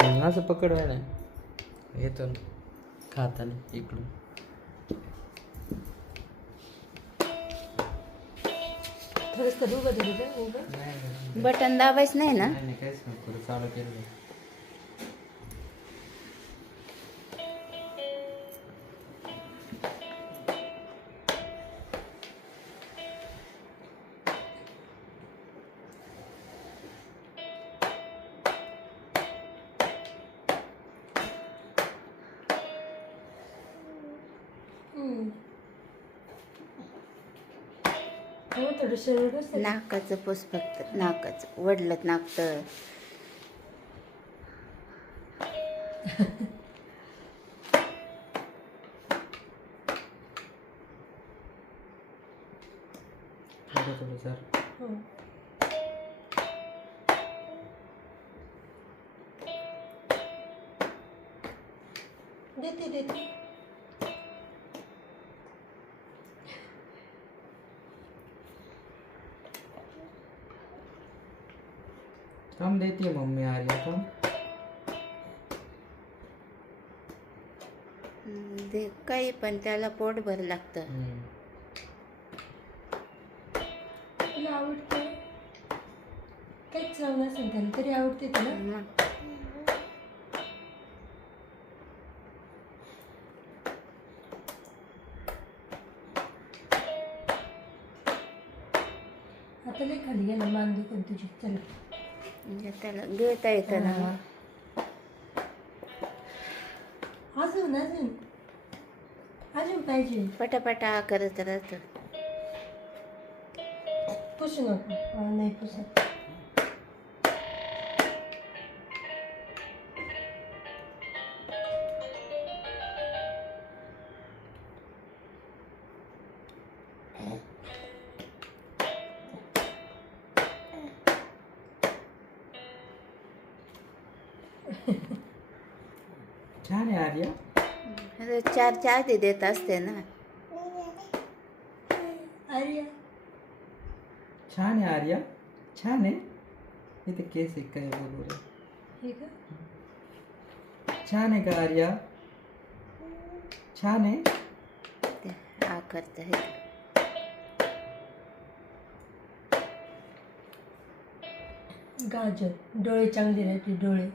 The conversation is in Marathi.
असं पकडवाय ना येतो खाताना इकडून. थोडंसं तर उभं धरू दे, उभं. नाही बटन दाबायचं नाही ना. नाही काहीच नको करू, चालू केलं. हो थोडंसं नाकाचं पुस फक्त, नाकाचं वडलं नाक तर. थोडं सर. हो. देते काम देते मम्मी आर्या काम. ते काही पण त्याला पोट भर लागतं. तुला आवडते काहीच चव नसेल त्याला तरी आवडते तुला. मग आता लय खाली गेला मान दुखून तुझी. चला म्हणजे त्याला गिळता येतं ना. मग अजून अजून अजून पाहिजे. पटापटा करत राहतं. पुसू नको. नाही पुसत. छान आहे आर्या. चारच्या आधी देत असते ना. आर्या छान आहे आर्या. छान आहे. इथे केस आहे काय बरोबर आहे. हे का छान आहे का आर्या. छान आहे. ते हा करतं हे. गाजर डोळे चांगले राहते डोळे.